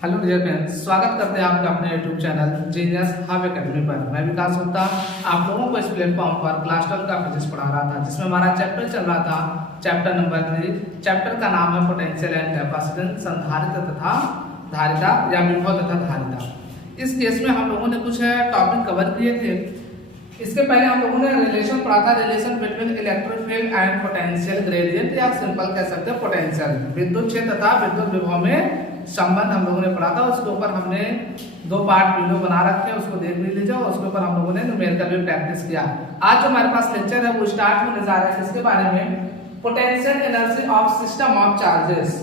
Hello dear friends, स्वागत करते हैं आपके अपने YouTube channel genius hub academy पर। मैं विकास गुप्ता आप लोगों को इस प्लेटफॉर्म पर क्लास 12 का फिजिक्स पढ़ा रहा था, जिसमें हमारा चैप्टर चल रहा था चैप्टर नंबर 3। चैप्टर का नाम है पोटेंशियल एंड कैपेसिटेंस, संधारित्र तथा धारिता या विभव तथा धारिता। इस केस में हम लोगों ने कुछ टॉपिक कवर किए थे। इसके पहले हम लोगों ने रिलेशन पढ़ा था, relation between electric field and potential gradient, या सिंपल कह सकते हैं पोटेंशियल। विद्युत क्षेत्र तथा विद्युत विभव में संबंध हम लोगों ने पढ़ा था। उसके ऊपर हमने 2 पार्ट वीडियो बना रखे हैं, उसको देख भी लीजिए। उसके ऊपर हम लोगों ने न्यूमेरिकल भी प्रैक्टिस किया। आज जो हमारे पास लेक्चर है वो स्टार्ट होने जा रहा है इसके बारे में, potential energy of system of charges,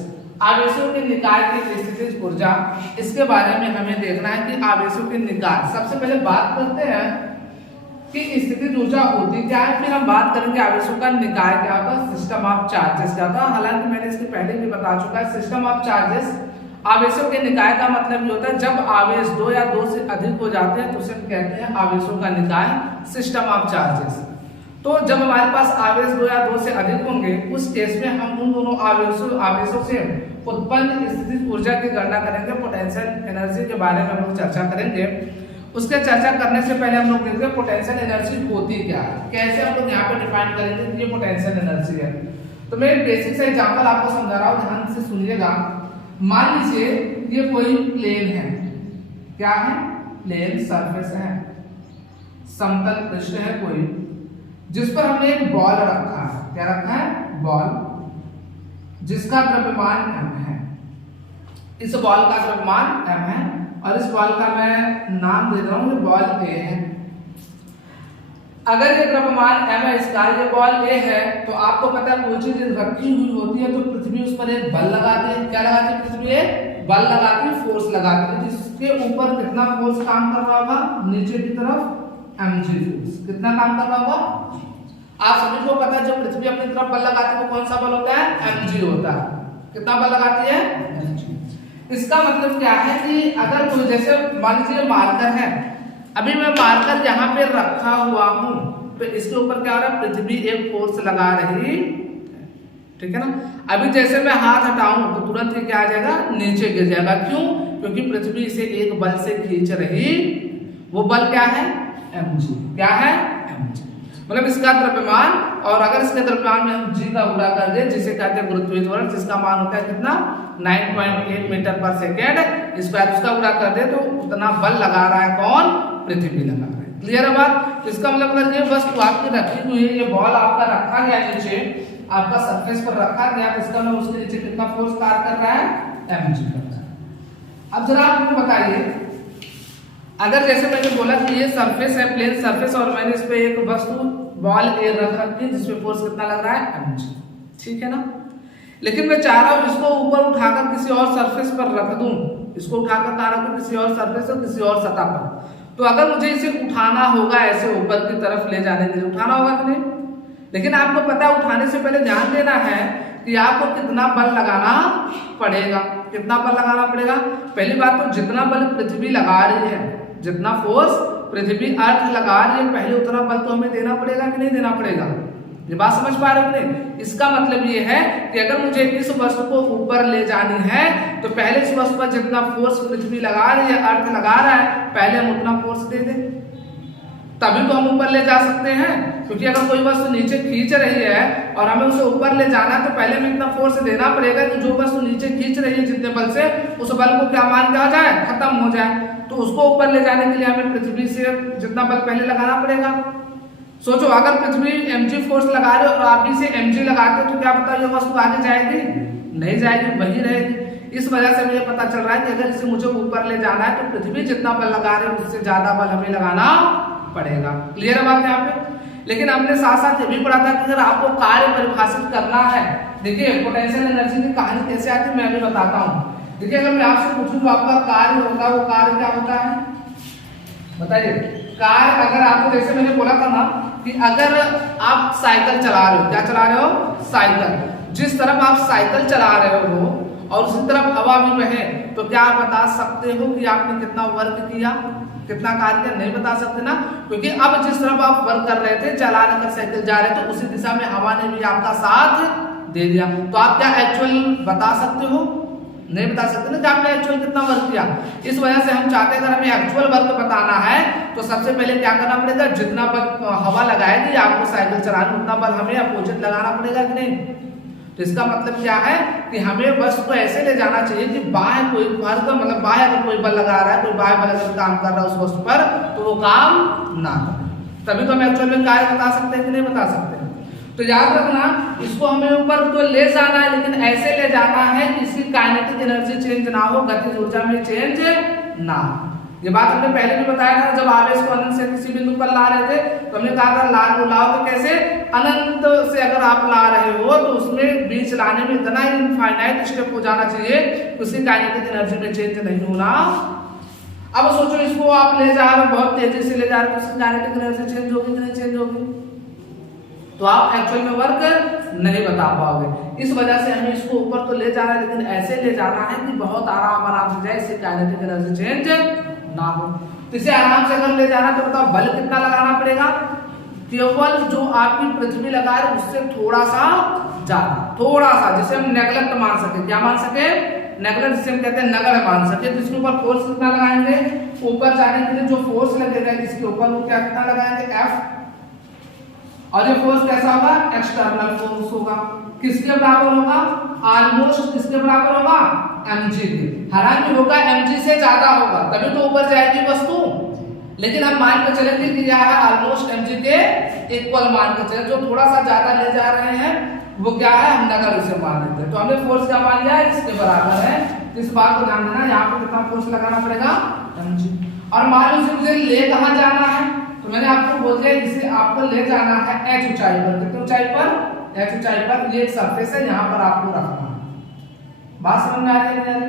आवेशों के निकाय की स्थितिज ऊर्जा। इसके बारे में हमें देखना है कि आवेशों के निकाय। सबसे पहले बात करते हैं कि स्थितिज ऊर्जा होती क्या है, फिर हम बात करेंगे आवेशों का निकाय क्या होता है, सिस्टम ऑफ चार्जेस क्या होता है। हालांकि मैंने इसके पहले भी बता चुका है, सिस्टम ऑफ चार्जेस आवेशों के निकाय का मतलब ये होता है जब आवेश 2 या 2 से अधिक हो जाते हैं तो उसे कहते हैं आवेशों का निकाय, सिस्टम ऑफ चार्जेस। तो जब हमारे पास आवेश 2 या 2 से अधिक होंगे उस केस में हम उन दोनों आवेशों से उत्पन्न स्थितिज ऊर्जा की गणना करेंगे। पोटेंशियल एनर्जी के बारे में हम लोग चर्चा करेंगे। उसके चर्चा करने से पहले हम लोग देखेंगे पोटेंशियल एनर्जी होती क्या है, कैसे हम लोग यहाँ पे डिफाइन करेंगे कि ये पोटेंशियल एनर्जी है। तो मैं बेसिक से एग्जांपल आपको समझा रहा हूँ, ध्यान से सुनिएगा। मान लीजिए ये कोई प्लेन है, क्या है, प्लेन सरफेस है, समतल पृष्ठ है कोई, जिस पर हमने एक बॉल रखा है। क्या रखा है? बॉल, जिसका द्रव्यमान m है। इस बॉल का द्रव्यमान m है और इस बॉल का मैं नाम दे रहा हूं, ये बॉल A है। अगर ये द्रव्यमान m है, इसका ये बॉल A है, तो आपको पता है कोई चीज रखी हुई होती है तो पृथ्वी उस पर एक बल लगाती है। क्या लगाती है? पृथ्वी एक बल लगाती है, फोर्स लगाती है, जिसके ऊपर कितना फोर्स काम कर रहा होगा, नीचे की तरफ mg फोर्स। कितना काम कर रहा होगा आप सभी को पता है। जब पृथ्वी अपनी तरफ बल लगाती है वो कौन सा बल होता है? mg होता है। कितना बल लगाती है? mg। इसका मतलब क्या है कि अगर कोई, जैसे मान लीजिए मार्कर है, अभी मैं मार्कर यहाँ पे रखा हुआ हूँ तो इसके ऊपर क्या हो रहा है, पृथ्वी एक फोर्स लगा रही, ठीक है ना। अभी जैसे मैं हाथ हटाऊं तो तुरंत ही क्या आ जाएगा, नीचे गिर जाएगा। क्यों? क्योंकि पृथ्वी इसे एक बल से खींच रही। वो बल क्या है? mg। क्या है? mg। मतलब इसका द्रव्यमान, और अगर इसके द्रव्यमान में हम g का गुणा कर दे, जिसे कहते हैं गुरुत्वाकर्षण, जिसका मान होता है कितना, 9.8 मीटर पर सेकेंड, इस बार उसका गुणा कर दे तो उतना बल लगा रहा है कौन? पृथ्वी लगा रहा है। क्लियर है बात? तो इसका मतलब अगर ये वस्तु आपकी रखी हुई है, ये बॉल आपका रखा गया नीचे, आपका सरफेस पर रखा गया, तो इसका मतलब उसके नीचे कितना फोर्स कार्य कर रहा है? mg कर रहा है। अब जरा आप मुझे बताइए, अगर जैसे मैंने बोला कि ये सरफेस है, प्लेन सरफेस, और मैंने इस पे एक वस्तु बॉल ए रख रखी है जिसपे फोर्स कितना लग रहा है? mg, ठीक है ना। लेकिन मैं चाह रहा हूं इसको ऊपर उठाकर किसी और सरफेस पर रख दूं, इसको उठाकर कहां रखूं? किसी और सरफेस और किसी और सतह पर। तो अगर मुझे इसे उठाना होगा, ऐसे ऊपर की तरफ ले जाने के लिए उठाना होगा कि नहीं? लेकिन आपको पता है उठाने से पहले ध्यान देना है कि आपको कितना बल लगाना पड़ेगा। कितना बल लगाना पड़ेगा? पहली बात तो जितना बल पृथ्वी लगा रही है, जितना फोर्स पृथ्वी अर्थ लगा रही है, पहले उतना बल तो हमें देना पड़ेगा कि नहीं देना पड़ेगा? ये बात समझ पा रहे हो कि नहीं? इसका मतलब ये है कि अगर मुझे इस वस्तु को ऊपर ले जानी है तो पहले इस वस्तु पर जितना फोर्स पृथ्वी लगा रही है, अर्थ लगा रहा है, पहले हम उतना फोर्स दे दें, तभी तो हम ऊपर ले जा सकते हैं। क्योंकि अगर कोई वस्तु नीचे खींच रही है और हमें उसे ऊपर ले जाना है तो पहले हमें इतना फोर्स देना पड़ेगा कि जो वस्तु नीचे खींच रही है जितने बल से, उस बल को क्या मान क्या हो जाए, खत्म हो जाए। तो उसको ऊपर ले जाने के लिए हमें पृथ्वी से जितना बल पहले लगाना पड़ेगा। सोचो, अगर पृथ्वी mg फोर्स लगा रहे हो और आप भी से mg लगाते हो तो क्या पता ये वस्तु आगे जाएगी? नहीं जाएगी, वही रहेगी। इस वजह से मुझे पता चल रहा है कि अगर इसे मुझे ऊपर ले जाना है तो पृथ्वी जितना बल लगा रहे हो उससे ज्यादा बल हमें लगाना पड़ेगा। क्लियर है बात यहाँ पे? लेकिन हमने साथ साथ ये भी पढ़ा था कि अगर आपको कार्य परिभाषित करना है, देखिए पोटेंशियल एनर्जी की कहानी कैसे आती है मैं अभी बताता हूँ। देखिए अगर मैं आपसे पूछूं तो आपका कार्य होगा, वो कार्य क्या होता है बताइए? कार्य, अगर आपको जैसे मैंने बोला था ना कि अगर आप साइकिल चला रहे हो, क्या चला रहे हो? साइकिल। जिस तरफ आप साइकिल चला रहे हो और उसी तरफ हवा भी बहे तो क्या आप बता सकते हो कि आपने कितना वर्क किया, कितना कार्य किया? नहीं बता सकते ना, क्योंकि अब जिस तरफ आप वर्क कर रहे थे, चलाने का साइकिल जा रहे थे, उसी दिशा में हवा ने भी आपका साथ दे दिया। तो आप क्या एक्चुअल बता सकते हो? नहीं बता सकते ना कि आपने एक्चुअल कितना वर्क किया। इस वजह से हम चाहते हैं अगर हमें एक्चुअल वर्क बताना है तो सबसे पहले क्या करना पड़ेगा, जितना बल हवा लगाएगी आपको साइकिल चलाने उतना बल हमें अपोजिट लगाना पड़ेगा कि नहीं। तो इसका मतलब क्या है कि हमें वस्तु को ऐसे ले जाना चाहिए कि बाह्य कोई वर्क मतलब बाह्य अगर कोई बल लगा रहा है, कोई बाह्य बल अगर काम कर रहा है उस वस्तु पर तो वो काम ना करे, तभी तो हम एक्चुअल में कार्य बता सकते हैं कि नहीं बता सकते। तो याद रखना इसको हमें ऊपर तो ले जाना है लेकिन ऐसे ले जाना है कि इसकी काइनेटिक एनर्जी चेंज ना हो, गतिज ऊर्जा में चेंज ना हो। ये बात हमने पहले भी बताया था जब आवेश को अनंत से किसी बिंदु पर ला रहे थे तो हमने कहा था लाओगे कैसे, अनंत से अगर आप ला रहे हो तो उसमें बीच लाने में इतना इनफाइनाइट स्टेप हो जाना चाहिए उसकी काइनेटिक एनर्जी में चेंज नहीं होना। अब सोचो इसको आप ले जा रहे हो बहुत तेजी से ले जा रहे हो तो उसकी काइनेटिक एनर्जी चेंज होगी कि नहीं चेंज होगी, तो आप एक्चुअल में वर्क नहीं बता पाओगे। इस वजह से हमें इसको ऊपर तो ले जाना है लेकिन ऐसे ले जाना है कि बहुत आराम से जाए, इससे काइनेटिक एनर्जी चेंज ना हो। तो इसे आराम से अगर ले जाना तो बताओ बल कितना लगाना पड़ेगा, केवल जो आपकी पृथ्वी लगा है उससे थोड़ा सा ज्यादा, थोड़ा सा, जिसे हम नेगलेक्ट मान सके, क्या मान सके, नेगलेक्ट, जिसे हम कहते हैं नगण्य मान सके। तो इसके ऊपर फोर्स कितना लगाएंगे, ऊपर जाने के लिए जो फोर्स लगेगा इसके ऊपर वो क्या कितना लगाएंगे, F, और ये फोर्स कैसा होगा, एक्सटर्नल फोर्स होगा, किसके बराबर होगा, ऑलमोस्ट किसके बराबर होगा, mg के। हालांकि होगा mg से ज्यादा होगा तभी तो ऊपर जाएगी वस्तु, लेकिन हम मान के चलेंगे कि यह ऑलमोस्ट mg के इक्वल मान के चले, जो थोड़ा सा ज्यादा ले जा रहे हैं वो क्या है, हम नगर उसे मान लेते हैं। तो हमने फोर्स क्या मान लिया, इसके बराबर है। तो इस बात को ध्यान देना, यहाँ पे कितना फोर्स लगाना पड़ेगा, mg। और मान लीजिए मुझे ले कहाँ जाना है, तो मैंने आपको बोल दिया इसे आपको ले जाना है h ऊंचाई पर, कितनी ऊंचाई पर, h ऊंचाई पर। ये एक सरफेस है, यहाँ पर आपको रखना है। बात समझ में आ रही है,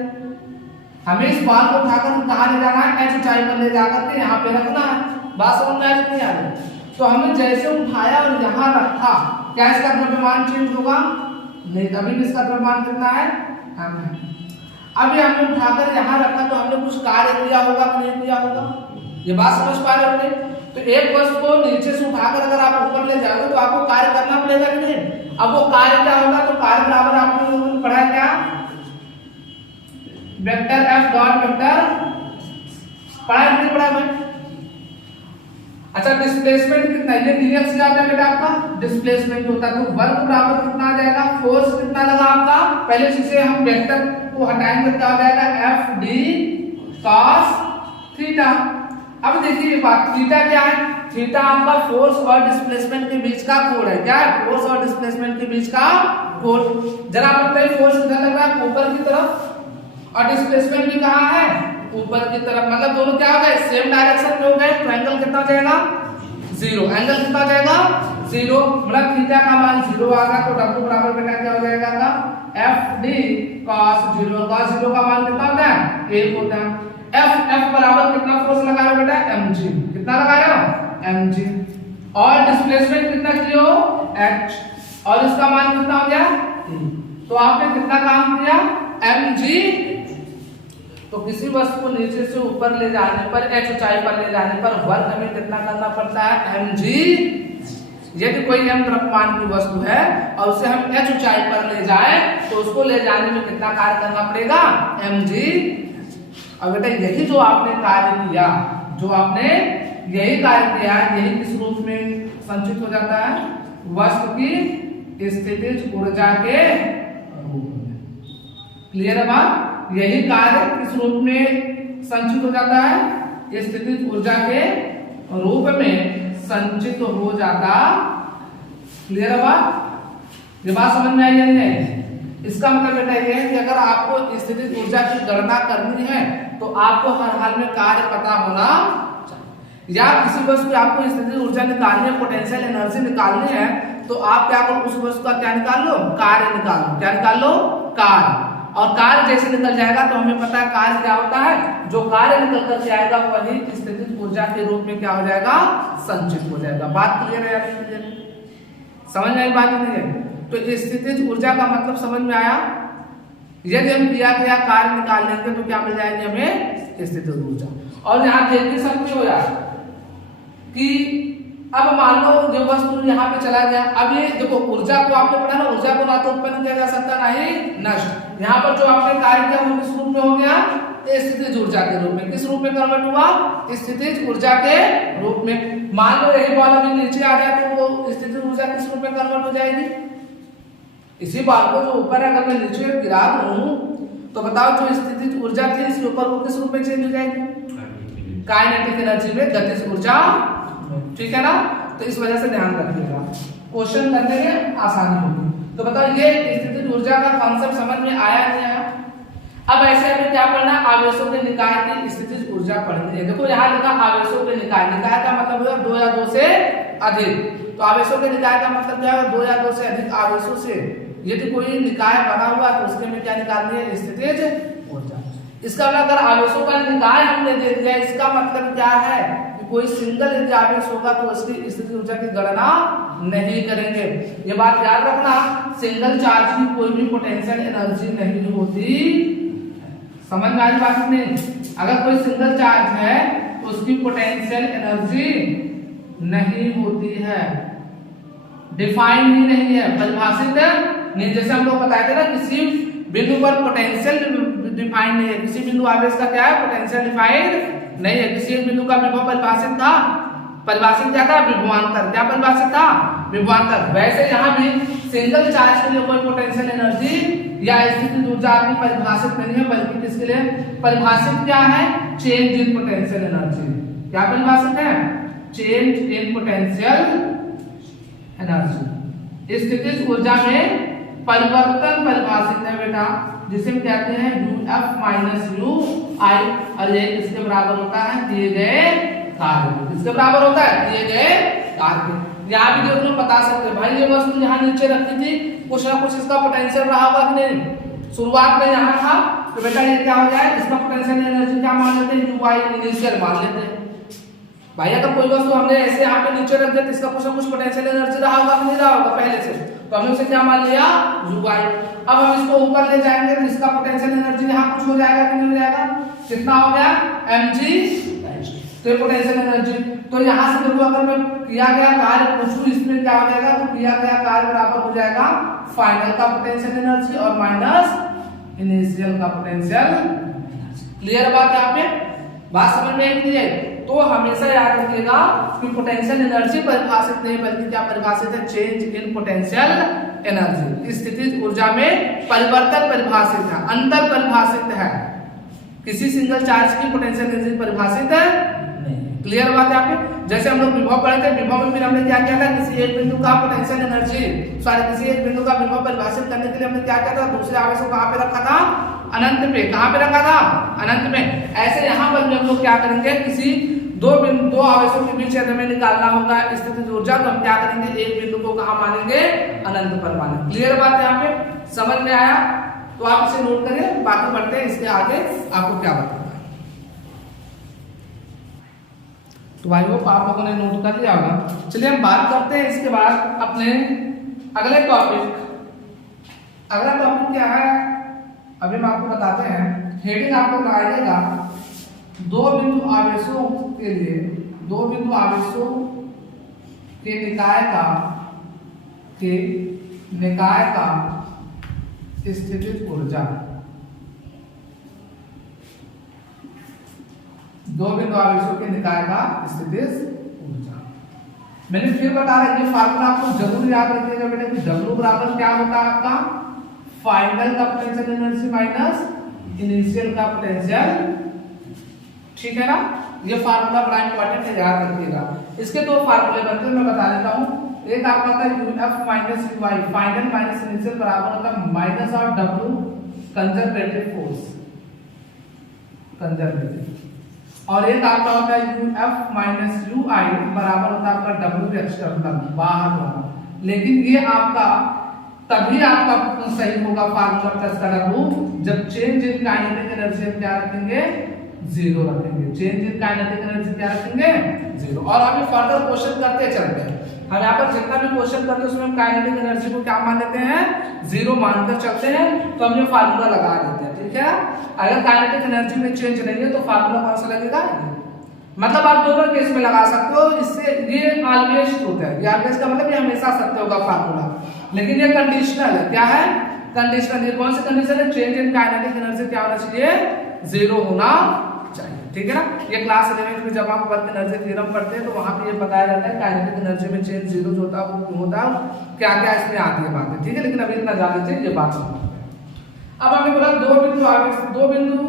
हमें इस बाल को उठाकर कहाँ ले जाना है, h ऊंचाई पर ले जाकर के यहाँ पे रखना है। बात समझ में आ रही है। तो हमने जैसे उठाया और यहाँ रखा, क्या इसका द्रव्यमान चेंज होगा, नहीं, तभी भी इसका द्रव्यमान कितना है, m है। अभी हमने उठाकर यहाँ रखा तो हमने कुछ कार्य किया होगा कि नहीं किया होगा, ये बात समझ पा रहे होंगे। तो एक वस्तु को नीचे से उठाकर अगर आप ऊपर ले जाओगे तो आपको कार्य करना पड़ेगा कि नहीं। अब वो कार्य क्या होगा, तो कार्य बराबर आपने पढ़ा क्या, वेक्टर F डॉट वेक्टर, पढ़ा नहीं पढ़ा भाई। अच्छा डिस्प्लेसमेंट कितना है, ये dx क्या होता है बेटा आपका, डिस्प्लेसमेंट होता है। तो वर्क बराबर कितना आ जाएगा, फोर्स कितना लगा आपका, पहले से हम वेक्टर को हटाएंगे क्या हो जाएगा, F d cos थीटा। अब देखिए ये बात, थीटा क्या है, थीटा आपका फोर्स और डिस्प्लेसमेंट के बीच का कोण है, क्या है, फोर्स और डिस्प्लेसमेंट के बीच का कोण। जरा आप बताइए फोर्स किधर लग रहा है, ऊपर की तरफ, और डिस्प्लेसमेंट भी कहाँ है, ऊपर की तरफ, मतलब दोनों क्या हो गए, सेम डायरेक्शन में हो गए। तो एंगल कितना हो जाएगा, जीरो, एंगल कितना हो जाएगा, जीरो, मतलब थीटा का मान जीरो आ गया। तो W बराबर बेटा क्या हो जाएगा का, F d cos zero, cos zero का मान कितना होता है, 1 होता है। F बराबर कितना फोर्स लगा रहे हो बेटा, mg, कितना लगा रहे हो, mg, और डिस्प्लेसमेंट कितना किया हो, h, और इसका मान कितना हो गया, तो आपने कितना काम किया, mg। तो किसी वस्तु को नीचे से ऊपर ले जाने पर, h ऊंचाई पर ले जाने पर वर्क हमें कितना करना पड़ता है, mg। यदि कोई m द्रव्यमान की वस्तु है और उसे हम h ऊंचाई पर ले जाए तो उसको ले जाने में कितना कार्य करना पड़ेगा, mg। अब बेटा यही जो आपने कार्य किया, जो आपने यही कार्य किया, यही किस रूप में संचित हो जाता है, वस्तु की स्थितिज ऊर्जा के रूप में। क्लियर है बात, यही कार्य किस रूप में संचित हो जाता है, स्थितिज ऊर्जा के रूप में संचित हो जाता। क्लियर है बात, ये बात समझ में आई या नहीं। इसका मतलब बेटा ये है कि अगर आपको स्थितिज ऊर्जा की गणना करनी है तो आपको हर हाल में कार्य पता होना चाहिए। या किसी वस्तु की आपको स्थितिज ऊर्जा निकालनी है, पोटेंशियल एनर्जी निकालनी है, तो आप क्या करो, उस वस्तु का क्या निकाल लो, कार्य निकाल लो। क्या निकाल लो, कार्य। और कार्य जैसे निकल जाएगा तो हमें पता है कार्य क्या होता है, जो कार्य निकल कर आएगा वही स्थितिज ऊर्जा के रूप में क्या हो जाएगा, संचित हो जाएगा। बात क्लियर है या नहीं क्लियर है, समझ में आई बात नहीं है। तो स्थितिज ऊर्जा का मतलब समझ में आया। यदि हम दिया गया कार्य निकाल लेंगे तो क्या मिल जाएगी हमें, स्थितिज ऊर्जा। और यहाँ देख भी सकते हो यार कि अब मान लो जो वस्तु यहाँ पे चला गया, अब ये देखो ऊर्जा को आपने पढ़ा ना, ऊर्जा को ना तो उत्पन्न किया जा सकता ना ही नष्ट। यहाँ पर जो आपने कार्य किया वो किस रूप में हो गया, स्थितिज ऊर्जा के रूप में। किस रूप में कन्वर्ट हुआ, स्थितिज ऊर्जा के रूप में। मान लो यही बॉल अभी नीचे आ जाए तो वो स्थितिज ऊर्जा किस रूप में कन्वर्ट हो जाएगी। इसी बॉल को जो ऊपर अगर मैं नीचे गिरा दूं तो बताओ जो स्थितिज ऊर्जा थी इसके ऊपर वो किस रूप में चेंज हो जाएगी, काइनेटिक एनर्जी में, गतिज ऊर्जा। ठीक है ना, तो इस वजह से ध्यान रखिएगा, क्वेश्चन करने में आसानी होगी। तो बताओ ये स्थितिज ऊर्जा का कॉन्सेप्ट समझ में आया नहीं आया। अब ऐसे हमें क्या पढ़ना, आवेशों के निकाय की स्थितिज ऊर्जा पढ़नी है। देखो यहाँ लिखा आवेशों के निकाय, निकाय का मतलब है 2 या 2 से अधिक। तो आवेशों के निकाय का मतलब क्या है, 2 या 2 से अधिक आवेशों से यदि कोई निकाय बना हुआ तो उसके में क्या निकालनी है, स्थितिज ऊर्जा। इसका मतलब अगर आवेशों का निकाय हमने दे दिया, इसका मतलब क्या है कि कोई सिंगल यदि आवेश होगा तो उसकी स्थितिज ऊर्जा की गणना नहीं करेंगे। ये बात याद रखना, सिंगल चार्ज की कोई भी पोटेंशियल एनर्जी नहीं होती। समझ में आई बात नहीं। अगर कोई सिंगल चार्ज है तो उसकी पोटेंशियल एनर्जी नहीं होती है, डिफाइन ही नहीं है, परिभाषित नहीं। जैसे हम लोग बताए थे ना, किसी बिंदु पर पोटेंशियल डिफाइन नहीं है, किसी बिंदु आवेश का क्या है, पोटेंशियल डिफाइन नहीं है। किसी एक बिंदु का विभव परिभाषित था, परिभाषित क्या था, विभवांतर। क्या परिभाषित था, विभवांतर। वैसे यहाँ भी सिंगल चार्ज के लिए कोई पोटेंशियल एनर्जी या स्थितिज ऊर्जा की परिभाषित नहीं है, बल्कि किसके लिए परिभाषित क्या है, चेंज इन पोटेंशियल एनर्जी। क्या परिभाषित है, चेंज इन पोटेंशियल एनर्जी। स्थितिज ऊर्जा में परिवर्तन परिभाषित है बेटा, जिसे हम कहते हैं UF माइनस UI, और ये किसके बराबर होता है, दिए गए कार्य। किसके बराबर होता है, दिए गए कार्य। यहाँ भी जो तुम बता सकते भाई ये वस्तु यहाँ नीचे रखी थी, कुछ ना कुछ इसका पोटेंशियल रहा होगा कि नहीं। शुरुआत में यहाँ था तो बेटा ये क्या हो जाए, इसका पोटेंशियल एनर्जी क्या मान लेते हैं, UI इनिशियल मान लेते हैं। भाई अगर कोई वस्तु हमने ऐसे यहाँ पे नीचे रख दिया तो इसका कुछ ना कुछ पोटेंशियल एनर्जी रहा होगा कि नहीं रहा होगा पहले से, तो हमने उसे क्या मान लिया, UI। अब हम इसको ऊपर ले जाएंगे तो इसका पोटेंशियल एनर्जी यहाँ कुछ हो जाएगा कि नहीं हो जाएगा, कितना हो गया, mg, तो पोटेंशियल एनर्जी। तो यहाँ से देखो अगर मैं किया गया कार्य पूछूं इसमें क्या हो जाएगा, तो किया गया कार्य बराबर हो जाएगा फाइनल का पोटेंशियल एनर्जी और माइनस इनिशियल का पोटेंशियल। क्लियर बात यहाँ पे, बात समझ में आई है। तो हमेशा याद रखिएगा कि पोटेंशियल एनर्जी परिभाषित नहीं बल्कि क्या परिभाषित है, चेंज इन पोटेंशियल एनर्जी। स्थितिज ऊर्जा में परिवर्तन परिभाषित है, अंतर परिभाषित है, किसी सिंगल चार्ज की पोटेंशियल एनर्जी परिभाषित है नहीं। क्लियर बात है यहाँ पे। जैसे हम लोग विभव पढ़े थे, विभव में फिर हमने क्या किया था, किसी एक बिंदु का पोटेंशियल एनर्जी किसी एक बिंदु का विभव परिभाषित करने के लिए हमने क्या किया था, दूसरे आवेश को कहाँ पे रखा था, अनंत पे। कहाँ पे रखा था, अनंत में। ऐसे यहाँ पर हम लोग क्या करेंगे, किसी दो आवेशों के बीच यदि हमें निकालना होगा स्थितिज ऊर्जा, तो हम क्या करेंगे, एक बिंदु को कहाँ मानेंगे, अनंत पर मानेंगे। क्लियर बात है यहाँ पे, समझ में आया। तो आप इसे नोट करिए, बाकी बढ़ते हैं इसके आगे आपको क्या बताना है। तो भाई वो आप लोगों ने नोट कर लिया होगा। चलिए हम बात करते हैं इसके बाद अपने अगले टॉपिक। अगला टॉपिक क्या है अभी हम आपको बताते हैं। हेडिंग आपको लगाइएगा, दो बिंदु आवेशों के लिए, दो बिंदु आवेशों के निकाय का स्थितिज ऊर्जा। दो बिंदु आवेशों के निकाय का स्थितिज ऊर्जा। मैंने फिर बता रहा है, ये फार्मूला आपको जरूर याद रखिएगा बेटा कि W बराबर क्या होता है आपका, फाइनल का पोटेंशियल एनर्जी माइनस इनिशियल का पोटेंशियल। ठीक है ना, ये फार्मूला बड़ा इंपॉर्टेंट है, याद रखिएगा। इसके दो फार्मूले बनते हैं, मैं बता देता हूँ। एक आपका होता है UF minus UI, final minus initial बराबर होता है minus of W conservative force, conservative. और एक आपका होता है UF माइनस UI बराबर होता है आपका W एक्सटर्नल, बाहर वाला। लेकिन ये आपका तभी आपका सही होगा फार्मूला प्लस का W जब चेंज इन काइनेटिक एनर्जी हम क्या रखेंगे, जीरो रखेंगे। चेंज इन काइनेटिक एनर्जी क्या रखेंगे, जीरो। और अभी फर्दर क्वेश्चन करते चलते हैं। हम यहाँ पर जितना भी क्वेश्चन करते हैं उसमें हम काइनेटिक एनर्जी को क्या मान लेते हैं, जीरो मानकर चलते हैं। तो हम ये फार्मूला लगा देते हैं, ठीक है। अगर काइनेटिक एनर्जी में चेंज नहीं है तो फार्मूला कौन सा लगेगा, मतलब आप दोनों केस में लगा सकते हो। इससे ये ऑलवेज होता है, ये ऑलवेज का मतलब ये हमेशा सत्य होगा फार्मूला, लेकिन ये कंडीशनल है। क्या है? कंडीशनल। ये कौन सी कंडीशन है? चेंज इन काइनेटिक एनर्जी क्या होना चाहिए? जीरो होना चाहिए। ठीक है ना? ये क्लास 11 में जब आप वर्क एनर्जी थ्योरम पढ़ते हैं तो वहां पे ये बताया जाता है काइनेटिक एनर्जी में चेंज जीरो होता है, वो क्यों होता है, क्या क्या इसमें आती है बातें। ठीक है, लेकिन अभी इतना जान लीजिए, ये बात समझ। अब हमने बोला दो बिंदु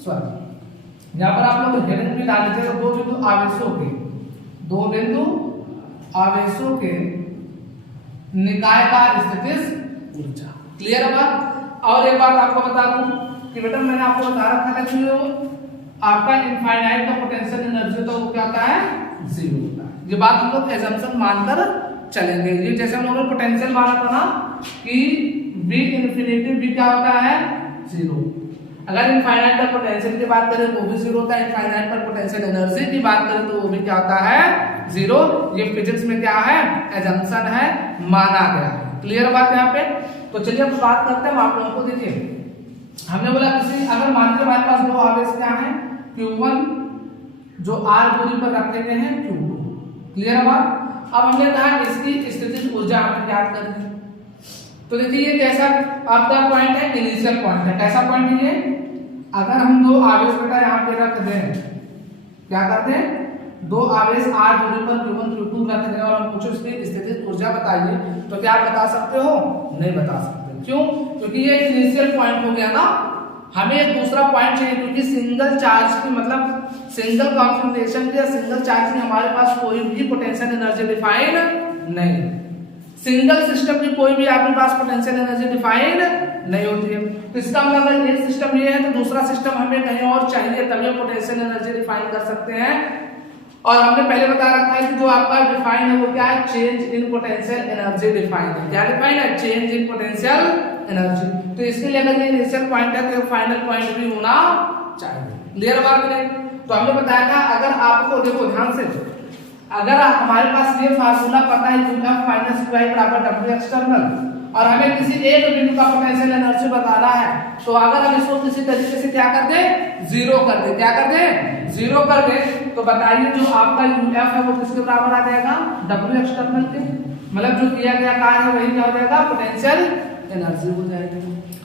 सॉरी यहाँ पर आप लोग हेडिंग भी डाल लीजिए। दो बिंदु आवेशों के निकाय का स्थितिज ऊर्जा। क्लियर है बात? और एक बात आपको बता दूं कि बेटा मैंने आपको बता रखा था कि आपका इनफाइनाइट का पोटेंशियल एनर्जी तो वो क्या होता है? जीरो होता है। ये बात हम लोग एजम्पशन मानकर चलेंगे। ये जैसे हम लोगों ने पोटेंशियल माना था ना कि V इन्फिनिटी भी क्या होता है? जीरो। अगर इनफाइनाइट पर पोटेंशियल की बात करें तो वो भी जीरो होता है, इनफाइनाइट पर पोटेंशियल एनर्जी की बात करें तो वो भी क्या होता है? जीरो। ये फिजिक्स में क्या है? एजम्पशन है, माना गया है। क्लियर बात यहाँ पे? तो चलिए अब बात करते हैं आप लोगों को। देखिए हमने बोला किसी अगर मान लीजिए हमारे पास दो आवेश क्या है? Q1 जो r दूरी पर रखे गए हैं, Q2। क्लियर बात? अब हमने कहा इसकी स्थितिज ऊर्जा हमें ज्ञात करनी है। तो देखिए ये कैसा आपका पॉइंट है? इनिशियल पॉइंट है। कैसा पॉइंट है ये? अगर हम दो आवेश बेटा यहाँ पे रख दें, क्या करते हैं? दो आवेश r दूरी पर Q1 Q2 रख दें और हम पूछो इसकी स्थितिज ऊर्जा बताइए, तो क्या आप बता सकते हो? नहीं बता सकते। क्यों? क्योंकि ये इनिशियल पॉइंट हो गया ना, हमें एक दूसरा पॉइंट चाहिए, क्योंकि सिंगल चार्ज की मतलब सिंगल कॉन्फिगरेशन या सिंगल चार्ज की हमारे पास कोई भी पोटेंशियल एनर्जी डिफाइन नहीं। सिंगल सिस्टम की कोई भी आपके पास पोटेंशियल एनर्जी डिफाइन नहीं होती है। तो इसका मतलब अगर एक सिस्टम ये है तो दूसरा सिस्टम हमें कहीं और चाहिए, तभी पोटेंशियल एनर्जी डिफाइन कर सकते हैं। और हमने पहले बता रखा है कि जो आपका डिफाइन है वो क्या है? Change in potential energy define है। क्या डिफाइन है? Change in potential energy. तो इसके लिए अगर ये इनिशियल पॉइंट है तो फाइनल पॉइंट भी होना चाहिए। क्लियर बात नहीं? तो हमने बताया था अगर आपको देखो ध्यान से, अगर हमारे पास ये फार्मूला पता है F माइनस Qi बराबर W एक्सटर्नल और हमें किसी एक बिंदु का पोटेंशियल एनर्जी बताना है, तो अगर हम इसको किसी तरीके से क्या कर दे? जीरो कर दे। क्या कर दे? जीरो कर दे। तो बताइए जो आपका F है वो किसके बराबर आ जाएगा? W एक्सटर्नल के। मतलब जो किया गया कार्य है वही क्या हो जाएगा? पोटेंशियल एनर्जी हो जाएगी।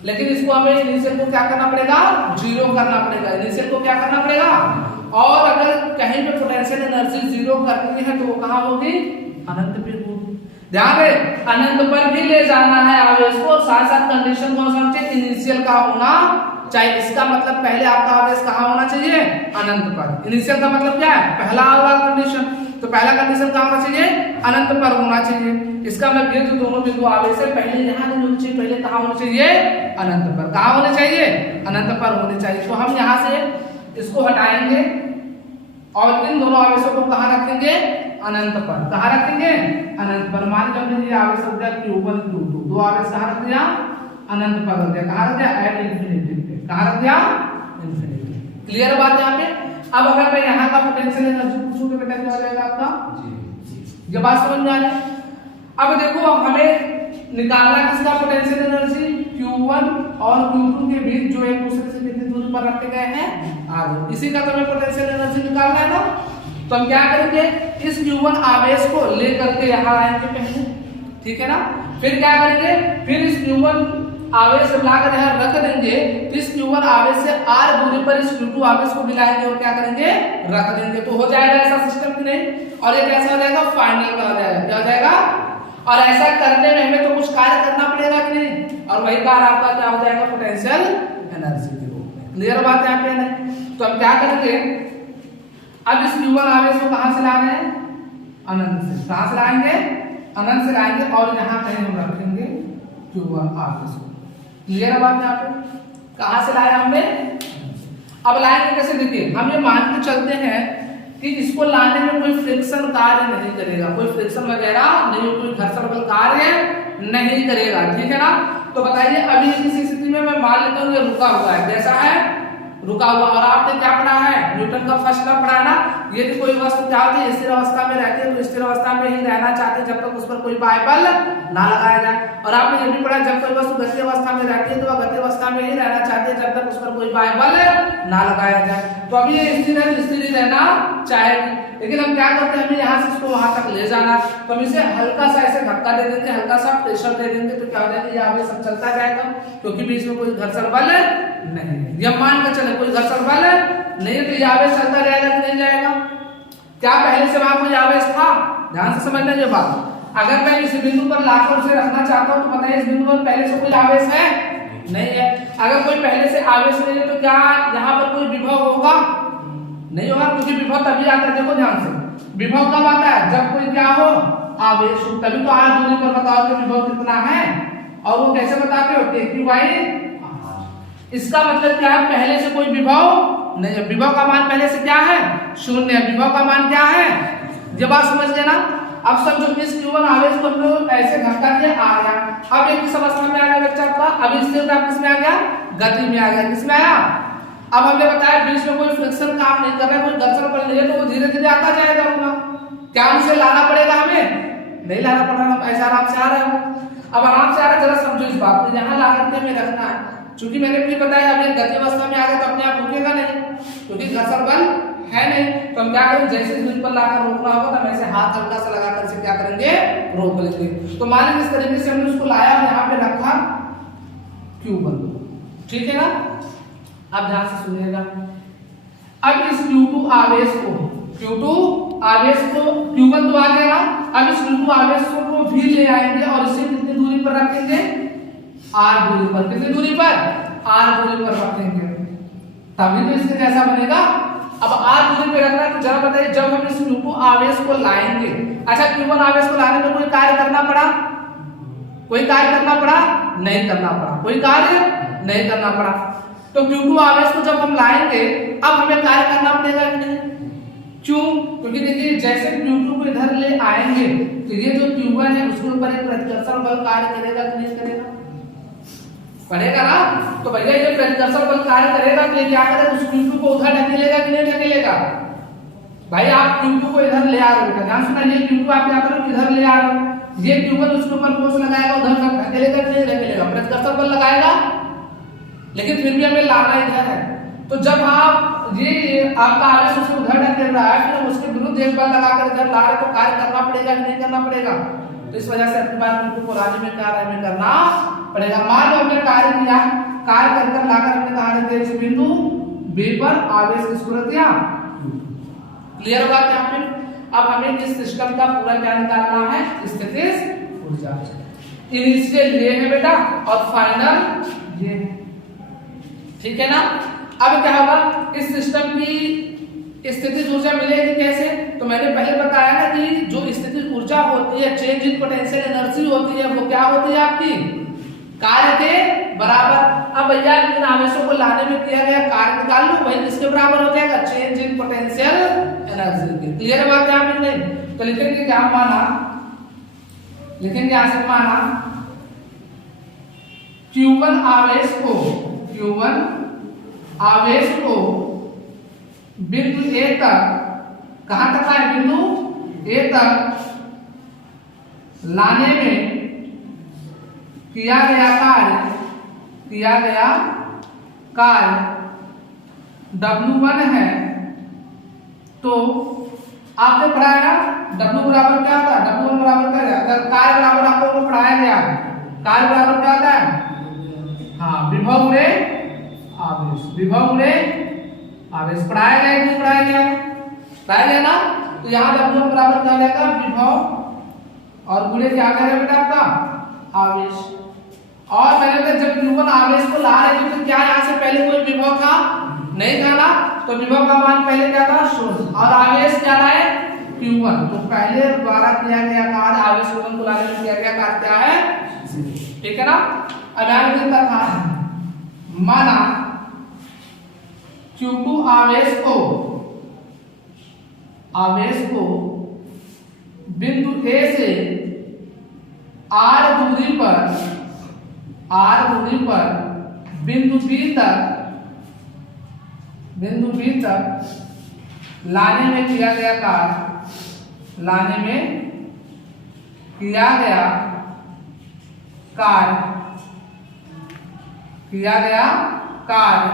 लेकिन इसको हमें इनिशियल को क्या करना पड़ेगा? जीरो करना पड़ेगा। इनिशियल को क्या करना पड़ेगा? और अगर कहीं पे पोटेंशियल एनर्जी जीरो करनी है तो वो कहाँ होगी? अनंत पे होगी। ध्यान दे, अनंत पर भी ले जाना है आवेश को, साथ साथ कंडीशन कौन सा होना चाहिए? इनिशियल का होना चाहिए। इसका मतलब पहले आपका आवेश कहाँ होना चाहिए? अनंत पर। इनिशियल का मतलब क्या है? पहला वाला कंडीशन। तो पहला कंडीशन कहाँ होना चाहिए? अनंत पर होना चाहिए। इसका मतलब ये जो दोनों बिंदु आवेश है पहले यहाँ नहीं होनी चाहिए, पहले कहाँ होना चाहिए? अनंत पर। कहाँ होने चाहिए? अनंत पर होने चाहिए। तो हम यहाँ से इसको हटाएंगे और इन दोनों आवेशों को कहाँ रखेंगे? अनंत पर। कहाँ रखेंगे? अनंत पर। मान लीजिए आवेश हो गया Q1 Q2, दो आवेश कहाँ रख दिया? अनंत पर रख दिया। कहाँ रख दिया? एट इंफिनिटी पे। कहाँ रख दिया? इंफिनिटी। क्लियर बात यहाँ पे? अब अगर मैं यहाँ का पोटेंशियल एनर्जी पूछूं तो बेटा क्या हो जाएगा आपका? ये बात समझ में आ रही है? अब देखो हमें निकालना किसका पोटेंशियल एनर्जी? Q1 और Q2 के बीच जो एक दूसरे से कितनी दूरी पर रखे गए हैं? r। इसी का तो हमें पोटेंशियल एनर्जी निकालना है ना। तो हम क्या करेंगे? इस Q1 आवेश को लेकर के यहाँ आएंगे पहले, ठीक है ना। फिर क्या करेंगे? फिर इस Q1 आवेश लाकर यहाँ रख देंगे। तो इस Q1 आवेश से r दूरी पर इस Q2 आवेश को मिलाएंगे और क्या करेंगे? रख देंगे। तो हो जाएगा ऐसा सिस्टम की नहीं? और ये कैसा हो जाएगा? फाइनल का हो जाएगा। क्या हो जाएगा? और ऐसा करने में हमें तो कुछ कार्य करना पड़ेगा कि नहीं? और वही कार्य आपका क्या हो जाएगा? पोटेंशियल एनर्जी के रूप में। क्लियर बात है यहाँ पे? नहीं तो हम क्या करेंगे? अब इस Q1 आवेश को कहां से ला रहे हैं? अनंत से। कहां से लाएंगे? अनंत से लाएंगे और यहाँ कहीं हम रखेंगे Q1 आवेश को। क्लियर बात यहाँ पे? कहां से लाया हमने? अब लाएंगे कैसे? देखिए हम ये मान के चलते हैं कि इसको लाने में कोई फ्रिक्शन कार्य नहीं करेगा, कोई फ्रिक्शन वगैरह नहीं, कोई घर्षण बल कार्य नहीं करेगा। ठीक है ना। तो बताइए अभी इस स्थिति में मैं मान लेता हूँ ये रुका हुआ है। कैसा है? रुका हुआ। और आपने क्या पढ़ा है, न्यूटन का फर्स्ट लॉ पढ़ा ना, यदि कोई वस्तु क्या होती है स्थिर अवस्था में रहती है तो स्थिर अवस्था में ही रहना चाहते हैं जब तक उस पर कोई बाह्य बल ना लगाया जाए। और आपने ये भी पढ़ा जब कोई वस्तु गति अवस्था में रहती है तो वह गति अवस्था में ही रहना चाहती है जब तक उस पर कोई बाह्य बल ना लगाया जाए। तो अभी ये स्थिर है, स्थिर ही रहना चाहेगी, लेकिन हम क्या करते हैं, हमें यहाँ से इसको वहां तक ले जाना, तो हम इसे हल्का सा ऐसे धक्का दे देंगे, हल्का सा प्रेशर दे देंगे, तो क्या हो जाएगा, ये आगे सब चलता जाएगा क्योंकि बीच में कोई घर्षण बल नहीं है। जब मान के चले कोई घर्षण बल नहीं है तो ये आवेश चलता जाएगा कि नहीं जाएगा। क्या पहले से वहां कोई आवेश था, ध्यान से समझना ये बात। अगर मैं इस बिंदु पर लाकर उसे रखना चाहता हूं तो पता है इस बिंदु पर पहले से कोई आवेश है नहीं है। अगर कोई पहले से आवेश नहीं है तो क्या यहाँ पर कोई विभव होगा, नहीं होगा, क्योंकि विभव तभी आता है, देखो ध्यान से, विभव कब आता है, जब कोई क्या हो, आवेश हो, तभी तो आर दूरी पर बताओ कि विभव कितना है, और वो कैसे बताते हो, ky। इसका मतलब क्या है, पहले से कोई विभव नहीं है, विभव का मान पहले से क्या है, शून्य है, विभव का मान क्या है, ये बात समझ गए ना। अब समझो इस q1 आवेश को हम ऐसे धक्का दिया, आ गया, अब ये किस अवस्था में आ गया बच्चा आपका, अब स्थिरता किस में आ गया, गति में आ गया, किस में आया। अब हमने बताया बीच में कोई फ्रिक्शन काम नहीं कर रहा है, कोई घर्षण बल नहीं है, तो वो धीरे धीरे आता जाएगा अपना, क्या उसे लाना पड़ेगा, हमें नहीं लाना पड़ रहा, ऐसा आराम से आ रहा है। अब आराम से आ रहा है, जरा समझो इस बात को, यहाँ ला करके हमें रखना है, क्योंकि मैंने फिर बताया अब ये गति अवस्था में आ गया तो अपने आप रुकेगा नहीं, क्योंकि घर्षण बल है नहीं, तो हम क्या करेंगे, जैसे इस बिंदु पर लाकर रोकना होगा तो हम ऐसे हाथ हल्का सा लगाकर इसे क्या करेंगे, रोक लेंगे। तो माने इस तरीके से हमने उसको लाया और यहाँ पे रखा q1, ठीक है ना। अब ध्यान से सुनिएगा, अब इस q2 आवेश को q1 तो आ गया ना, अब इस q2 आवेश को भी ले आएंगे और इसे कितनी दूरी पर रखेंगे, r दूरी पर, कितनी दूरी पर, r दूरी पर रखेंगे, तभी तो इसके कैसा बनेगा। अब r दूरी पे रखना है तो जरा बताइए, जब हम इस q2 आवेश को लाएंगे, अच्छा q1 आवेश को लाने में कोई कार्य करना पड़ा, कोई कार्य करना पड़ा, नहीं करना पड़ा, कोई कार्य नहीं करना पड़ा। तो q2 आवेश को जब हम लाएंगे अब हमें कार्य करना पड़ेगा कि नहीं, क्यों, क्योंकि देखिए जैसे q2 को इधर ले आएंगे तो ये जो q1 है उसके ऊपर एक प्रतिकर्षण बल कार्य करेगा कि नहीं करेगा, करेगा ना। तो भैया ये प्रतिकर्षण बल कार्य करेगा तो ये क्या करेगा, उस q2 को उधर ढकेलेगा कि नहीं ढकेलेगा। भाई आप q2 को इधर ले आ रहे हो, ध्यान सुना, ये q2 आप यहाँ पर इधर ले आ रहे हो, ये q1 उसके ऊपर फोर्स लगाएगा, उधर ढकेलेगा कि नहीं ढकेलेगा, प्रतिकर्षण बल लगाएगा, लेकिन फिर भी हमें लाना इधर है। तो जब आप ये आपका आवेश उसको उधर ढकेल रहा है, फिर उसके विरुद्ध एक बल लगाकर इधर ला रहे तो कार्य करना पड़ेगा कि नहीं करना पड़ेगा। तो इस वजह से अपनी बात q2 को लाने में कार्य हमें करना पड़ेगा। मान लो हमने कार्य किया, कार्य कर लाकर हमने कहा रखते इस बिंदु B पर आवेश किसको रख दिया, क्लियर बात यहाँ पे। अब हमें इस सिस्टम का पूरा क्या निकालना है, स्थितिज ऊर्जा। इनिशियल ये है बेटा और फाइनल ये है, ठीक है ना। अब क्या होगा, इस सिस्टम की स्थितिज ऊर्जा मिलेगी कैसे, तो मैंने पहले बताया ना कि जो स्थितिज ऊर्जा होती है, चेंज इन पोटेंशियल एनर्जी होती है, वो क्या होती है आपकी कार्य के बराबर। अब भैया इन आवेशों को लाने में किया गया कार्य निकाल लो, वही किसके बराबर हो जाएगा, चेंज इन पोटेंशियल एनर्जी के। क्लियर बात है आप नहीं, तो लिखेंगे क्या, माना, लिखेंगे यहां से माना q1 आवेश को बिंदु A तक, कहां तक है, बिंदु A तक लाने में किया गया कार्य W1 है। तो आपने पढ़ाया W बराबर क्या होता है, W1 बराबर क्या होता है, कार्य बराबर आप लोगों को पढ़ाया गया, कार्य बराबर क्या होता है, हाँ विभव गुणे आवेश, विभव गुणे आवेश पढ़ाया गया नहीं पढ़ाया गया ना। तो यहाँ W1 बराबर क्या हो जाएगा, विभव और गुणे क्या करेगा बेटा आपका आवेश। और मैंने बताया जब q1 आवेश को ला रहे थे तो क्या यहाँ से पहले कोई विभव था, नहीं था ना, तो विभव का मान पहले क्या था, शून्य, और आवेश क्या लाए, q1, तो पहले द्वारा किया गया कार्य आवेश q1 को लाने में किया गया कार्य क्या है, ठीक है ना। अब यहाँ कितना था, माना q2 आवेश को बिंदु A से r दूरी पर बिंदु B तक बिंदु बी तक लाने में किया गया कार्य, लाने में किया गया कार्य, किया गया कार्य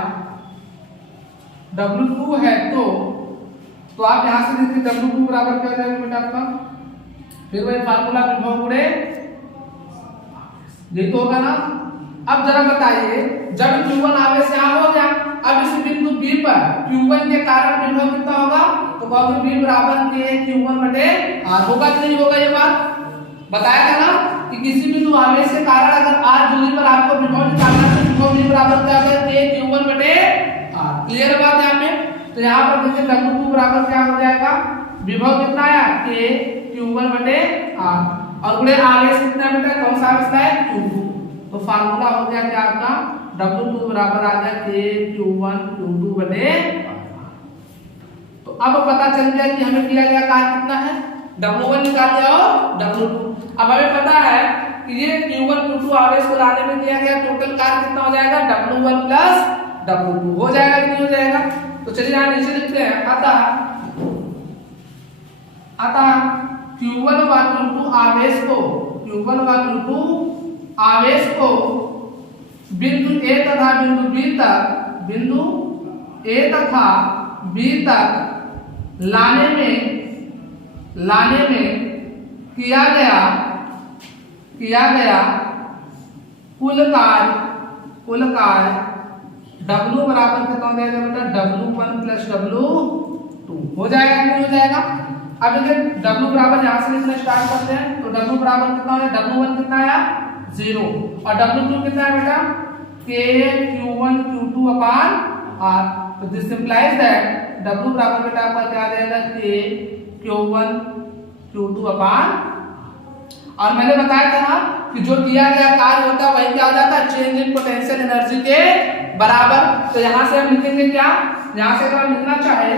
W2 है तो आप यहां से देखिए W2 बराबर क्या हो जाएगा बेटा आपका, फिर वही फार्मूला विभव गुणे, यही तो होगा ना। अब जरा बताइए, जब Q1 आवेश यहाँ हो गया, अब इस बिंदु B पर Q1 के कारण विभव कितना होगा, तो कहोगे B बराबर के Q1 बटे R होगा कि नहीं होगा, ये बात बताया था ना कि किसी बिंदु आवेश के कारण अगर R दूरी पर आपको विभव निकालना है तो विभव B बराबर क्या होगा, के Q1 बटे R। क्लियर बात है यहाँ पे। तो यहाँ पर देखिए W2 बराबर क्या हो जाएगा, विभव कितना आया, के Q1 बटे R, और गुणे आवेश कितना बेटा, कौन सा आवेश है, Q2। तो फार्मूला हो गया क्या आपका, W2 बराबर आ गया के Q1 Q2 बटे। तो अब पता चल गया कि हमें किया गया कार्य कितना है, W1 निकाल लिया और W2। अब हमें पता है कि ये Q1 Q2 आवेश को लाने में किया गया टोटल कार्य कितना हो जाएगा, W1 प्लस W2 हो जाएगा कि नहीं हो जाएगा। तो चलिए यहाँ नीचे लिखते हैं, अतः Q1 व Q2 आवेश को, Q1 व Q2 आवेश को बिंदु A तथा बिंदु B तक, बिंदु A तथा B तक लाने में किया गया कुल कार्य W बराबर कितना हो जाएगा बेटा, W1 प्लस W2 हो जाएगा कि नहीं हो जाएगा। अब देखिए W बराबर यहाँ से लिखना स्टार्ट करते हैं, तो W बराबर कितना हो जाएगा, W1 कितना आया 0 और W2 कितना है बेटा, के Q1 Q2 अपान R। तो दिस इंप्लाइज दैट W बराबर बेटा आपका क्या आ जाएगा, के Q1 Q2 अपान। और मैंने बताया था ना कि जो किया गया कार्य होता है वही क्या हो जाता है, चेंज इन पोटेंशियल एनर्जी के बराबर। तो यहाँ से हम लिखेंगे क्या, यहाँ से अगर हम लिखना चाहे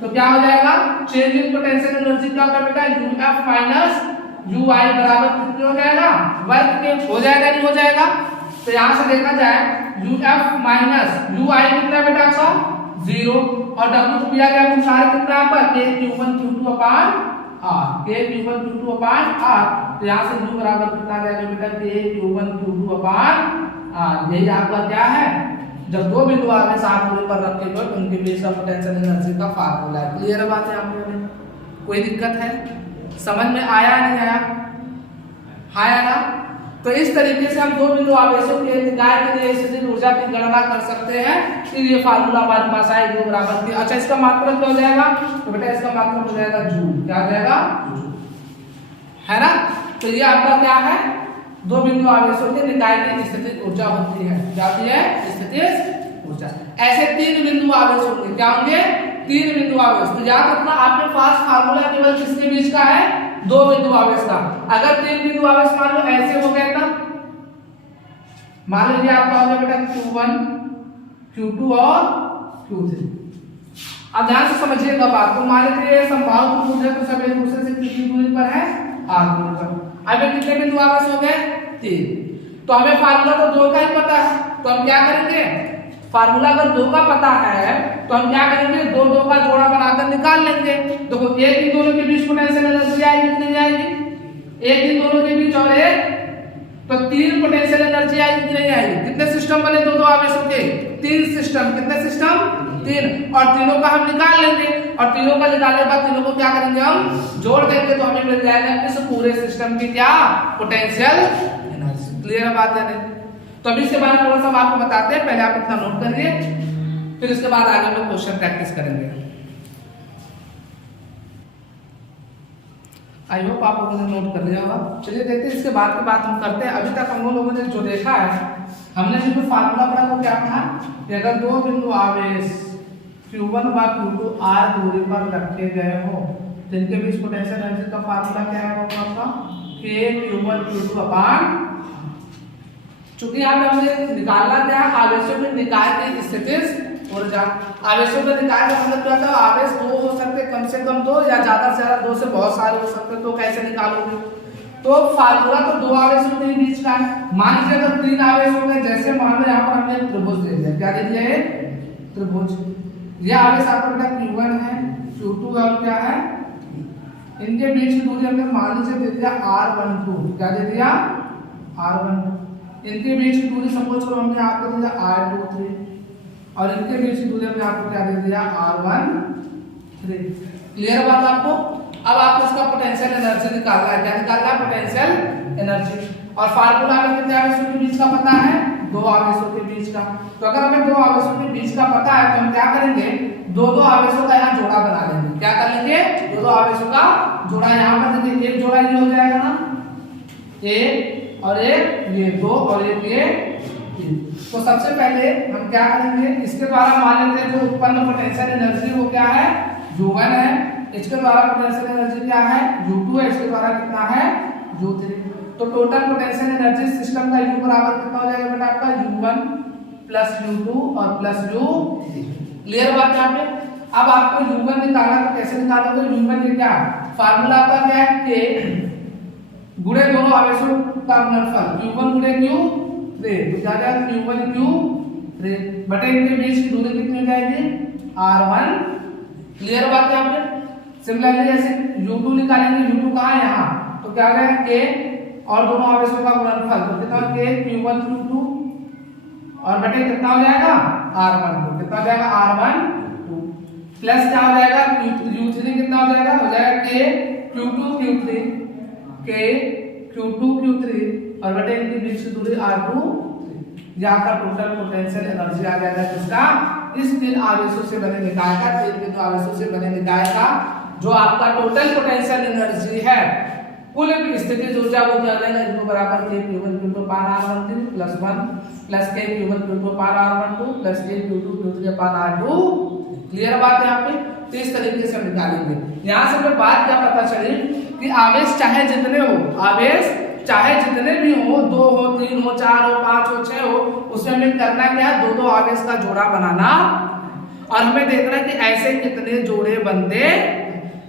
तो क्या हो जाएगा, चेंज इन पोटेंशियल एनर्जी क्या होगा बेटा, UF माइनस UI बराबर कितने हो जाएगा, वर्ग के, हो जाएगा नहीं हो जाएगा। तो यहाँ से देखा जाए UF माइनस UI कितना बेटा आपका 0 और W दिया गया अनुसार कितना आपका, के Q1 Q2 अपान R, के Q1 Q2 अपान R। तो यहाँ से U बराबर कितना आ जाएगा बेटा, के Q1 Q2 अपान R। यही आपका क्या है, जब दो बिंदु आवेश साथ दूरी पर रखे गए उनके बीच का पोटेंशियल एनर्जी का फार्मूला है। क्लियर बात है आपको, कोई दिक्कत है, समझ में आया नहीं आया, आया ना। तो इस तरीके से हम दो बिंदु आवेशों के निकाय के लिए स्थितिज ऊर्जा की गणना कर सकते हैं। फिर ये फार्मूला हमारे पास आए दो बराबर के। अच्छा इसका मात्रक क्या हो जाएगा, तो बेटा इसका मात्रक हो जाएगा जूल, क्या हो जाएगा, है ना। तो ये आपका क्या है, दो बिंदु आवेशों के निकाय की स्थितिज ऊर्जा होती है, क्या होती है, स्थितिज ऊर्जा। ऐसे तीन बिंदु आवेश होंगे, क्या होंगे, तीन बिंदु आवेश। तो याद रखना आपके पास फार्मूला केवल किसके बीच का है, दो बिंदु आवेश का। अगर तीन बिंदु आवेश मान लो ऐसे हो गए ना, मान लीजिए आपका हो गया बेटा Q1 Q2 और Q3। अब ध्यान से समझिएगा बात को, मान लीजिए संभावित ऊर्जा तो सब एक दूसरे से कितनी दूरी पर है, R दूरी पर। अब ये कितने बिंदु आवेश हो गए, तीन। तो हमें फार्मूला तो दो का ही पता है, तो हम क्या करेंगे, फार्मूला अगर दो का पता है तो हम क्या करेंगे, दो दो का जोड़ा बनाकर निकाल लेंगे। देखो एक इन दोनों के बीच पोटेंशियल एनर्जी आएगी कि नहीं आएगी, एक इन दोनों के बीच और एक, तो तीन पोटेंशियल एनर्जी आएगी कि नहीं आएगी। कितने सिस्टम बने दो दो आवेशों के, तीन सिस्टम। कितने सिस्टम, तीन, और तीनों का हम निकाल लेंगे, और तीनों का निकालने के बाद तीनों को क्या करेंगे, हम जोड़ देंगे, तो हमें मिल जाएगा इस पूरे सिस्टम की क्या, पोटेंशियल एनर्जी। क्लियर बात है। तो अभी इसके बारे में थोड़ा सा हम आपको बताते हैं, पहले आप इतना नोट करिए, फिर इसके बाद आगे हम क्वेश्चन प्रैक्टिस करेंगे। आई होप आप लोगों ने नोट कर लिया होगा। चलिए देखते हैं इसके बाद की बात हम करते हैं। अभी तक हम लोगों ने जो देखा है, हमने जो फार्मूला पढ़ा वो क्या था कि अगर दो बिंदु आवेश Q1 व Q2 R दूरी पर रखे गए हो तो इनके बीच पोटेंशियल एनर्जी का फार्मूला क्या है आपका, K Q1 Q2 अपान। चूंकि यहाँ पे हमने निकालना क्या, आवेशों के निकाय की स्थितिज ऊर्जा। आवेशों के निकाय का मतलब क्या था, आवेश दो हो सकते, कम से कम दो, या ज्यादा से ज्यादा दो से बहुत सारे हो सकते, तो कैसे निकालोगे। तो फार्मूला तो दो आवेशों के बीच का है। मान लीजिए अगर तीन आवेश हो गए, जैसे मान लो यहाँ पर हमने त्रिभुज दे दिया, क्या दे दिया है, त्रिभुज। ये आवेश आपका बेटा Q1 है, Q2 और क्या है, इनके बीच की दूरी हमने मान लीजिए दे दिया R12, क्या दे दिया R12, इनके बीच की दूरी सपोज करो हमने आपको दे दिया R23 और इनके बीच की दूरी हमने आपको क्या दे दिया R13। क्लियर बात आपको? अब आपको इसका पोटेंशियल एनर्जी निकालना है। क्या निकालना है? Potential energy. और फार्मूला हमें कितने आवेशों के बीच का पता है? दो आवेशों के बीच का। तो अगर हमें दो आवेशों के बीच का पता है तो हम क्या करेंगे, दो दो आवेशों का यहाँ जोड़ा बना लेंगे। क्या कर लेंगे? दो दो आवेशों का जोड़ा। यहाँ पर देखिए एक जोड़ा ये हो जाएगा ना, एक और एक ये, दो और एक ये। तो सबसे पहले हम क्या करेंगे, इसके द्वारा मान लेते हैं जो उत्पन्न पोटेंशियल एनर्जी वो क्या है, U1 है। इसके द्वारा पोटेंशियल एनर्जी क्या है, U2 है। इसके द्वारा कितना है, U3। तो टोटल पोटेंशियल एनर्जी सिस्टम का U बराबर कितना हो जाएगा बेटा आपका, U1 प्लस U2 और प्लस U3। क्लियर बात यहाँ पे? अब आपको U1 निकालना तो कैसे निकालोगे? U1 ये क्या फार्मूला आपका क्या है, K गुणे दोनों आवेशों का गुणनफल Q1 गुणे Q3। तो क्या जाएगा, Q1 Q3 बटे इनके बीच की दूरी कितनी हो जाएगी, R1। क्लियर बात है यहाँ पे? सिमिलरली जैसे U2 निकालेंगे, U2 कहाँ है, यहाँ। तो क्या हो जाएगा, K और दोनों आवेशों का गुणनफल तो कितना, K Q1 Q2 और बटे कितना हो जाएगा, R12। कितना हो जाएगा, R12 प्लस क्या हो जाएगा, U3 कितना हो जाएगा, K Q2 Q3, K Q2 Q3 और बटे इनके बीच की दूरी R2। ये आपका टोटल पोटेंशियल एनर्जी आ जाएगा किसका, इस तीन आवेशों से बने निकाय का, तीन बिंदु आवेशों से बने निकाय का जो आपका टोटल पोटेंशियल एनर्जी है, कुल स्थितिज ऊर्जा वो क्या जाएगा, इसको बराबर K Q1 Q2 अपान R13 plus 1 plus K Q1 Q2 अपान R12 plus K Q2 Q3 अपान R2। क्लियर बात है यहाँ पे? तो इस तरीके से हम निकालेंगे। यहाँ से हमें बात क्या पता चली कि आवेश चाहे जितने हो, आवेश चाहे जितने भी हो, 2 हो, 3 हो, 4 हो, 5 हो, 6 हो, उसमें हमें करना क्या है, दो दो आवेश का जोड़ा बनाना और हमें देखना है कि ऐसे कितने जोड़े बनते,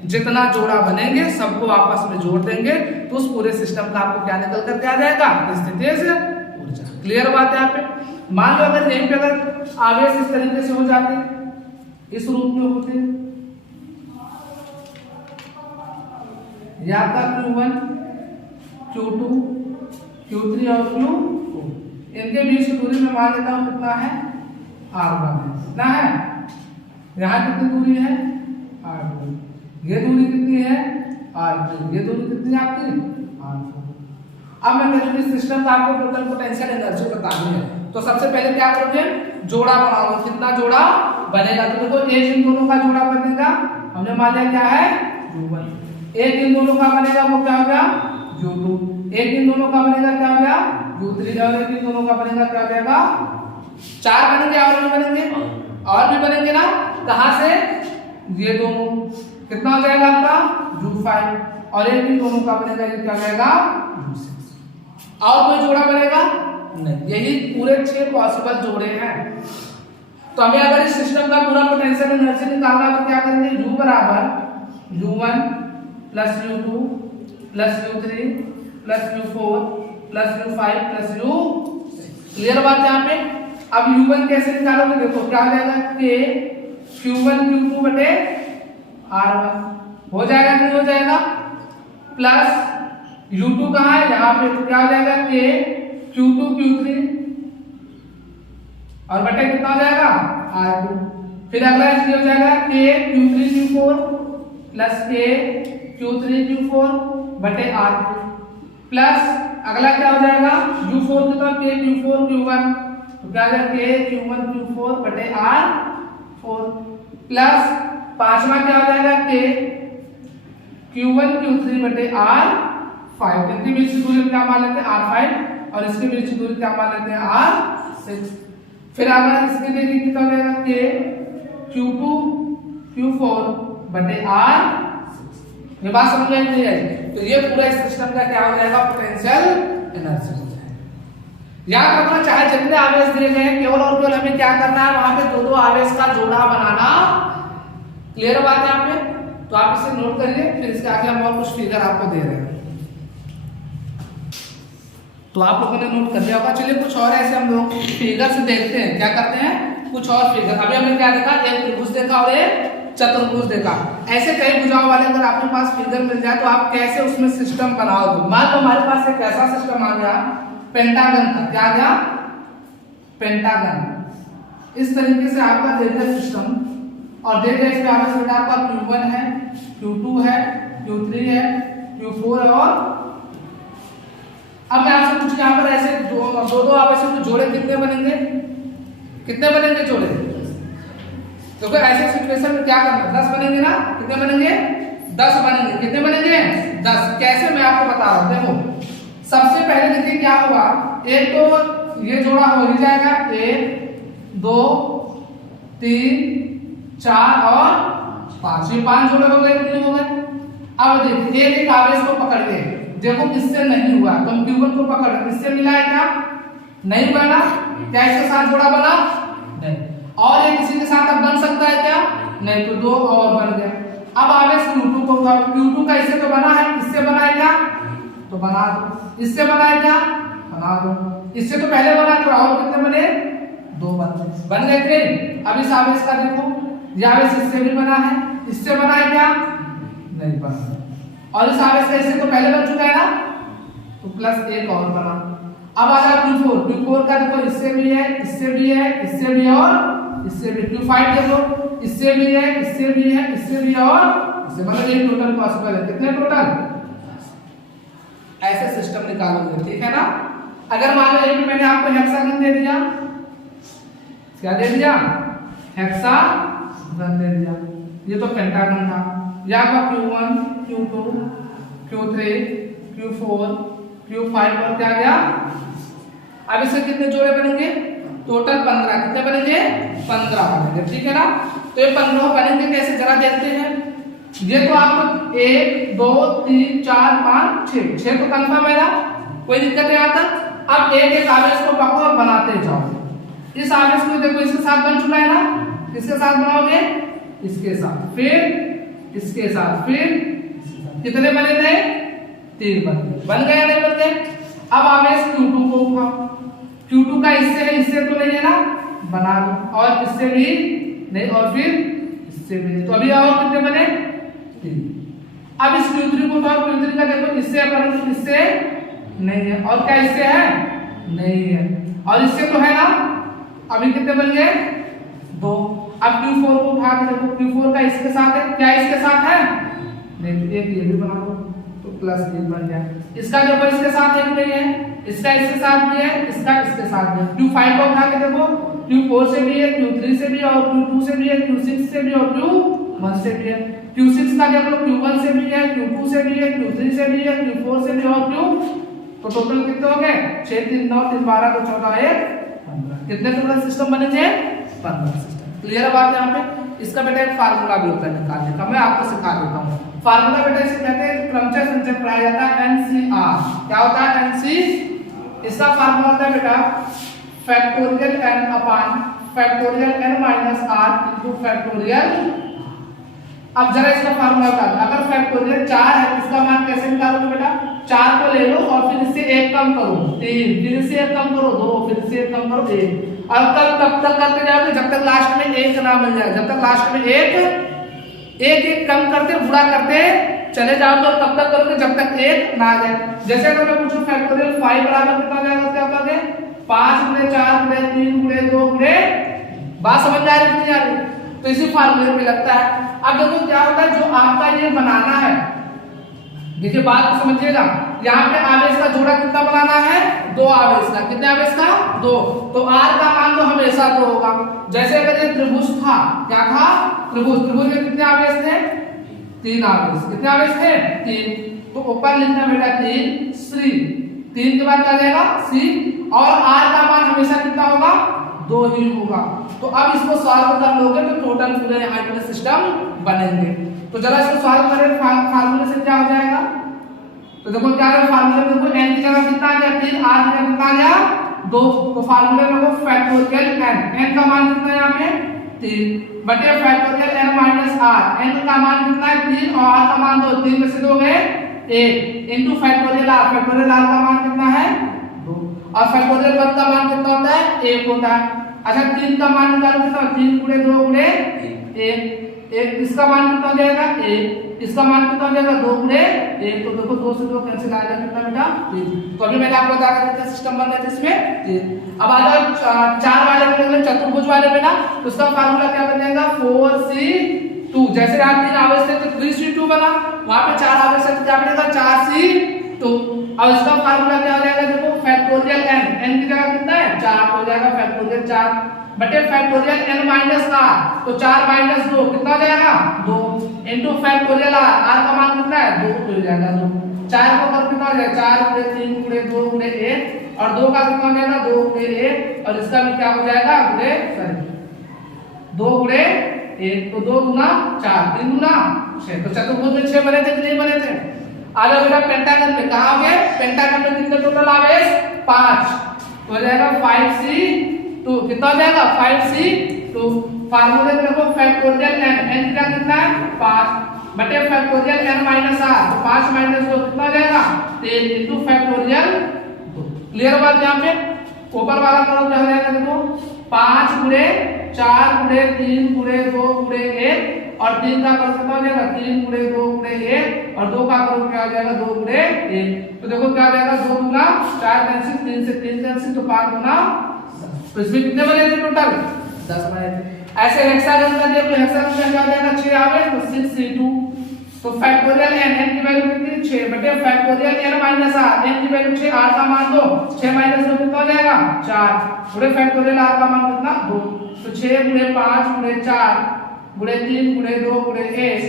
जितना जोड़ा बनेंगे सबको आपस में जोड़ देंगे तो उस पूरे सिस्टम का आपको क्या निकल कर आ जाएगा, स्थितिज ऊर्जा। क्लियर बात है यहाँ पे? मान लो अगर यहीं पे अगर आवेश इस तरीके से हो जाते, इस रूप में होते, ये आपका Q1 Q2 Q3 और Q4, इनके बीच की दूरी में मान लेता हूं कितना है, R1 है। कितना है, यहाँ कितनी दूरी है, R2। ये दूरी कितनी है, R3। ये दूरी कितनी है आपकी, R4। अब मैं कहूँगी सिस्टम का आपको टोटल पोटेंशियल एनर्जी बतानी है, तो सबसे पहले क्या करोगे, जोड़ा बनाओगे। कितना जोड़ा बनेगा, तो देखो एक इन दोनों का जोड़ा बनेगा, हमने मान लिया क्या है, U1। एक इन दोनों का बनेगा वो क्या हो गया, U2। एक इन दोनों का बनेगा क्या हो गया, U3। और एक इन दोनों का बनेगा क्या हो जाएगा, 4 बनेंगे और भी बनेंगे, और भी बनेंगे ना। कहां से, ये दोनों कितना हो जाएगा आपका, U5। और एक इन दोनों का बनेगा ये क्या हो जाएगा, U6। और कोई जोड़ा बनेगा नहीं, यही पूरे 6 पॉसिबल जोड़े हैं। तो हमें अगर इस सिस्टम का पूरा पोटेंशियल एनर्जी निकालना तो क्या करेंगे, U बराबर U1 plus U2 plus U3 plus U4 plus U5 plus U6। Clear बात है यहाँ पे? अब U1 कैसे निकालोगे, देखो क्या हो जाएगा, K Q1 Q2 बटे R1 हो जाएगा कि नहीं हो जाएगा, प्लस U2 कहाँ है, यहाँ पे, तो क्या हो जाएगा, K Q2 Q3 और बटे कितना हो जाएगा, R2। फिर अगला हो जाएगा K Q3 Q4 plus K Q3 Q4 बटे R2 प्लस अगला क्या हो जाएगा, U4 कितना, K Q4 Q1, तो क्या हो जाएगा K Q1 Q4 बटे R4 प्लस पांचवा क्या हो जाएगा, K Q1 Q3 बटे R5। इनके बीच की दूरी क्या मान लेते हैं, R5 और इसके बीच की दूरी क्या मान लेते हैं, R6। फिर अगर इसके देखिए कितना हो जाएगा, K Q2 Q4 बटे R6। ये बात समझ में नहीं आई? तो ये पूरा सिस्टम का क्या हो जाएगा, पोटेंशियल एनर्जी हो जाएगा। याद रखना, चाहे जितने आवेश दिए गए हैं, केवल और केवल हमें क्या करना है, वहां पे दो दो आवेश का जोड़ा बनाना। क्लियर बात है यहाँ पे? तो आप इसे नोट करिए, फिर इसके आगे हम और कुछ फिगर आपको दे रहे हैं, तो आप लोगों ने नोट कर लिया होगा। चलिए कुछ और ऐसे हम लोग फिगर से देखते हैं, क्या करते हैं, कुछ और फिगर। अभी हमने क्या देखा, एक त्रिभुज देखा और एक चतुर्भुज देखा। ऐसे कई भुजाओं वाले अगर आपके पास फिगर मिल जाए तो आप कैसे उसमें सिस्टम बनाओगे। मान लो हमारे पास एक ऐसा सिस्टम आ गया पेंटागन का, क्या आ गया, पेंटागन। इस तरीके से आपका दे दिया सिस्टम और दे दिया इसमें आपस में आपका Q1 है, Q2 है, Q3 है, Q4 है और अब मैं आपसे पूछूं यहाँ पर ऐसे दो आपस में जोड़े कितने बनेंगे, कितने बनेंगे जोड़े। तो ऐसे सिचुएशन में क्या करना, 10 बनेंगे ना, कितने बनेंगे, 10 बनेंगे। कितने बनेंगे, 10। कैसे, मैं आपको बता रहा हूं। देखो सबसे पहले देखिए क्या हुआ, एक तो ये जोड़ा हो ही जाएगा, 1 2 3 4 और 5, ये 5 जोड़े हो गए, कितने हो गए। अब देखिए एक आवेश को पकड़ के देखो किससे नहीं हुआ, तो हम Q1 को पकड़, किससे मिला है, क्या नहीं बना, क्या इसके साथ जोड़ा बना नहीं, और ये किसी के साथ अब बन सकता है क्या नहीं, तो 2 और बन गए। अब आवेश Q2 को उठाओ, Q2 का इससे तो बना है, इससे बना है क्या, तो बना दो, इससे बना है क्या, बना दो, इससे तो पहले बना, तो और कितने बने, 2 बन गए थे। अब इस आवेश का देखो, ये आवेश इससे भी बना है, इससे बना है क्या नहीं बना, और इस आवेश का इससे तो पहले बन चुका है ना, तो प्लस 1 और बना। अब आ जाओ Q4 का देखो, इससे भी है, इससे भी है, इससे भी और इससे भी। Q5 देखो, इससे भी है, इससे भी है, इससे भी और इससे, मतलब ये टोटल पॉसिबल है, कितने टोटल, ऐसे सिस्टम निकालोगे, ठीक है ना। अगर मान लो एक मैंने आपको हेक्सागन दे दिया, क्या दे दिया, हेक्सागन दे दिया, ये तो पेंटागन था, या Q1 Q2 Q3 Q4 Q5 और क्या गया। अब इससे कितने जोड़े बनेंगे, टोटल 15, कितने बनेंगे, 15 बनेंगे, ठीक है ना। तो ये 15 बनेंगे कैसे, जरा देखते हैं। ये तो आपको 1 2 3 4 5 6 तो कंफर्म है ना, कोई दिक्कत है यहाँ तक। अब एक एक आवेश को पकड़ो और बनाते जाओ। इस आवेश को देखो इसके साथ बन चुका है ना, किसके साथ बनाओगे, इसके साथ, फिर इसके साथ, फिर कितने बने थे, 3 बन गए नहीं बन गए। अब आवेश Q2 को उठाओ, Q2 का इससे है, इससे तो नहीं है ना, बना दो, और इससे भी नहीं, और फिर इससे भी नहीं, तो अभी और कितने बने, 3। अब इस Q3 को उठाओ, Q3 का देखो, इससे परंतु इससे नहीं है, और क्या इससे है, नहीं है, और इससे तो है ना, अभी कितने बन गए, 2। अब Q4 को उठा के देखो, Q4 का इसके साथ है, क्या इसके साथ है नहीं, तो एक ये भी बना दो, तो प्लस 1 बन गया। इसका देखो इसके साथ एक नहीं है, इसका इसके साथ भी है, इसका इसके साथ भी है। Q5 को उठा के देखो, Q4 से भी है, Q3 से भी है, और Q2 से भी है, Q6 से भी और Q1 से भी है। Q6 का देख लो, Q1 से भी है, Q2 से भी है, Q3 से भी है, Q4 से भी और Q, तो टोटल कितने हो गए, 6 3 9 3 12 तो 14 1 15, कितने टोटल सिस्टम बनेंगे, 15 सिस्टम। क्लियर है बात यहाँ पे। इसका बेटा एक फार्मूला भी होता है निकालने का, मैं आपको सिखा देता हूँ। फार्मूला बेटा इसे कहते हैं क्रमचय संचय पढ़ाया जाता है, NCR। क्या होता है, NC। इसका फार्मूला होता है बेटा factorial n upon factorial n minus r into factorial. अब जरा इसका फार्मूला बता दो, अगर फैक्टोरियल 4 है तो इसका मान कैसे निकालोगे बेटा, 4 को ले लो और फिर इससे 1 कम करो, 3, फिर इससे 1 कम करो, 2, फिर इससे 1 कम करो, 1। और तब तक करते जाओगे जब तक लास्ट में 1 ना मिल जाए, जब तक लास्ट में 1 कम करते गुणा करते चले जाओगे, और तब तक करोगे जब तक 1 ना आ जाए। जैसे अगर मैं पूछूं फैक्टोरियल 5 बराबर कितना जाएगा, क्या होगा, 5 गुणे 4 गुणे 3 गुणे 2 गुणे, बात समझ आ रही है यार, तो इसी फार्मूले में लगता है। अब देखो क्या होता है, जो आपका ये बनाना है, देखिए बात को समझिएगा, यहाँ पे आवेश का जोड़ा कितना बनाना है, 2 आवेश का, कितने आवेश का, 2, तो R का मान तो हमेशा 2 होगा। जैसे अगर ये त्रिभुज था, क्या था, त्रिभुज में कितने आवेश थे, 3 आवेश, कितने आवेश थे, 3, तो ऊपर लिखना बेटा 3 श्री, 3 के बाद क्या जाएगा C, और R का मान हमेशा कितना होगा, 2 ही होगा। तो अब इसको सॉल्व कर लोगे तो टोटल पूरे यहाँ पे सिस्टम बनेंगे। तो जरा इसको सॉल्व करें, फार्मूले से क्या हो जाएगा, तो देखो क्या है फार्मूले में, देखो n की जगह कितना आ गया 3, r की जगह कितना आ गया 2, तो फार्मूले में देखो फैक्टोरियल n का मान कितना है यहाँ पे 3 बटे factorial n minus r, n का मान कितना है 3 और r का मान 2, 3 में से 2 गए 1 into factorial r, factorial r का मान कितना है 2 और फैक्टोरियल 1 का मान कितना होता है 1 होता है। अच्छा 3 का मान निकालो कितना, 3 गुणे 2 गुणे 1, इसका मान कितना हो जाएगा 1, इसका मान कितना हो जाएगा 2 गुणे 1, तो देखो 2 से 2 कैंसिल आ जाएगा कितना बेटा 3। तो अभी मैंने आपको बताया कितना सिस्टम बन रहा है इसमें 3। अब आ जाओ 4 वाले में, चतुर्भुज वाले में ना, तो उसका फार्मूला क्या बन जाएगा 4C2। जैसे यहाँ 3 आवेश थे तो 3C2 बना, वहां पे 4 आवेश है तो क्या बनेगा 4C2। अब इसका फार्मूला क्या हो जाएगा देखो फैक्टोरियल n की जगह कितना है 4 हो जाएगा, फैक्टोरियल 4 बटे फैक्टोरियल n माइनस r, तो 4 माइनस 2 कितना हो जाएगा 2 इनटू फैक्टोरियल r का मान कितना है 2 हो जाएगा 2। 4 को कर कितना हो जाएगा 4 गुणे 3 गुणे 2 गुणे 1 और 2 का कितना हो जाएगा 2 गुणे 1 और इसका भी क्या हो जाएगा 2 गुणे 1, तो 2 गुना 4 3 गुना 6, तो चतुर्भुज में 6 बने थे कि नहीं बने थे। आ जाओ बेटा पेंटागन में, कहां हो गए पेंटागन में कितने टोटल आवेश 5, तो हो जाएगा 5C2, कितना हो जाएगा 5C2। फार्मूले में देखो फैक्टोरियल n का कितना है 5 बटे फैक्टोरियल n माइनस r, तो 5 माइनस 2 कितना हो जाएगा 3 इनटू फैक्टोरियल 2। क्लियर बात यहां पे, ऊपर वाला करो क्या हो जाएगा देखो 5 गुणे 4 गुणे 3 गुणे 2 गुणे 1 और 3 का करो कितना हो जाएगा 3 गुणे 2 गुणे 1 और 2 का करो क्या हो जाएगा 2 गुणे 1, तो देखो क्या हो जाएगा 2 गुना 4 कैंसिल, 3 से 3 कैंसिल, तो 5 गुना 10। तो इसमें कितने बने थे टोटल 10 बने थे। ऐसे हेक्सागन का देख लो, हेक्सागन में क्या हो जाएगा 6 आवेश तो 6C2, तो फैक्टोरियल n की वैल्यू कितनी 6 बटे factorial n minus r, n की वैल्यू 6 r का मान 2, 6 माइनस 2 कितना हो जाएगा 4 बटे फैक्टोरियल r का मान कितना 2, तो 6 गुणे 5 गुणे 4 गुणे 3 गुणे 2 गुणे 1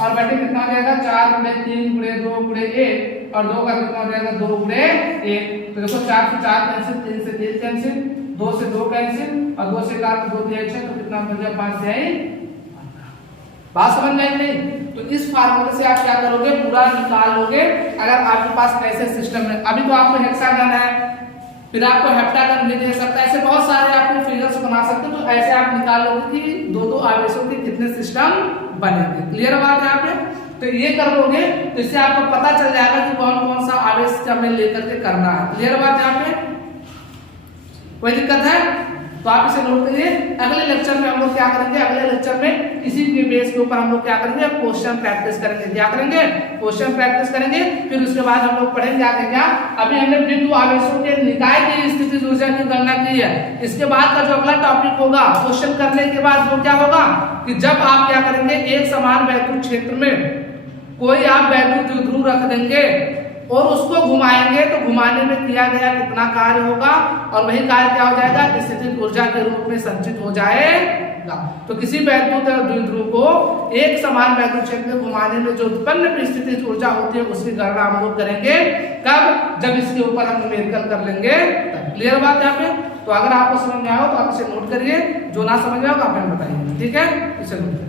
और बटे कितना हो जाएगा 4 गुणे 3 गुणे 2 गुणे 1 और 2 का कितना हो जाएगा 2 गुणे 1, तो देखो 4 से 4 कैंसिल, 3 से 3 कैंसिल, 2 से 2 कैंसिल और 2 से 4 2 से 1 तो कितना बन जाएगा 5 से 1। बात समझ में आई नहीं, तो इस फार्मूले से आप क्या करोगे पूरा निकाल लोगे अगर आपके पास ऐसे सिस्टम है। अभी तो आपको हेक्सागन है, फिर आपको हेप्टागन भी दे सकता है, ऐसे बहुत सारे आपको फिगर्स बना सकते हो, तो ऐसे आप निकाल लोगे कि दो आवेशों के कितने सिस्टम बनेंगे। क्लियर बात है यहाँ पे, तो ये कर लोगे तो इससे आपको पता चल जाएगा कि कौन कौन सा आवेश हमें लेकर के करना है। क्लियर बात है यहाँ पे, कोई दिक्कत है तो आप इसे नोट करिए। अगले लेक्चर में हम लोग क्या करेंगे, अगले लेक्चर में इसी के बेस के ऊपर हम लोग क्या करेंगे क्वेश्चन प्रैक्टिस करेंगे। क्या करेंगे क्वेश्चन प्रैक्टिस करेंगे, फिर उसके बाद हम लोग पढ़ेंगे आगे क्या। अभी हमने बिंदु आवेशों के निकाय की स्थितिज ऊर्जा की गणना की है। इसके बाद का जो अगला टॉपिक होगा क्वेश्चन करने के बाद वो क्या होगा कि जब आप क्या करेंगे एक समान वैद्युत क्षेत्र में कोई आप वैद्युत द्विध्रुव रख देंगे और उसको घुमाएंगे तो घुमाने में किया गया कितना कार्य होगा और वही कार्य क्या हो जाएगा स्थितिज ऊर्जा के रूप में संचित हो जाएगा। तो किसी वैद्युत द्विध्रुव को एक समान वैद्युत क्षेत्र में घुमाने में जो उत्पन्न स्थितिज ऊर्जा होती है उसकी गणना हम लोग करेंगे कब, जब इसके ऊपर हम न्यूमेरिकल कर लेंगे। क्लियर बात यहाँ पे, तो अगर आपको समझ में आया हो तो आप इसे नोट करिए, जो ना समझ में आएगा आप हमें बताइए, ठीक है, इसे नोट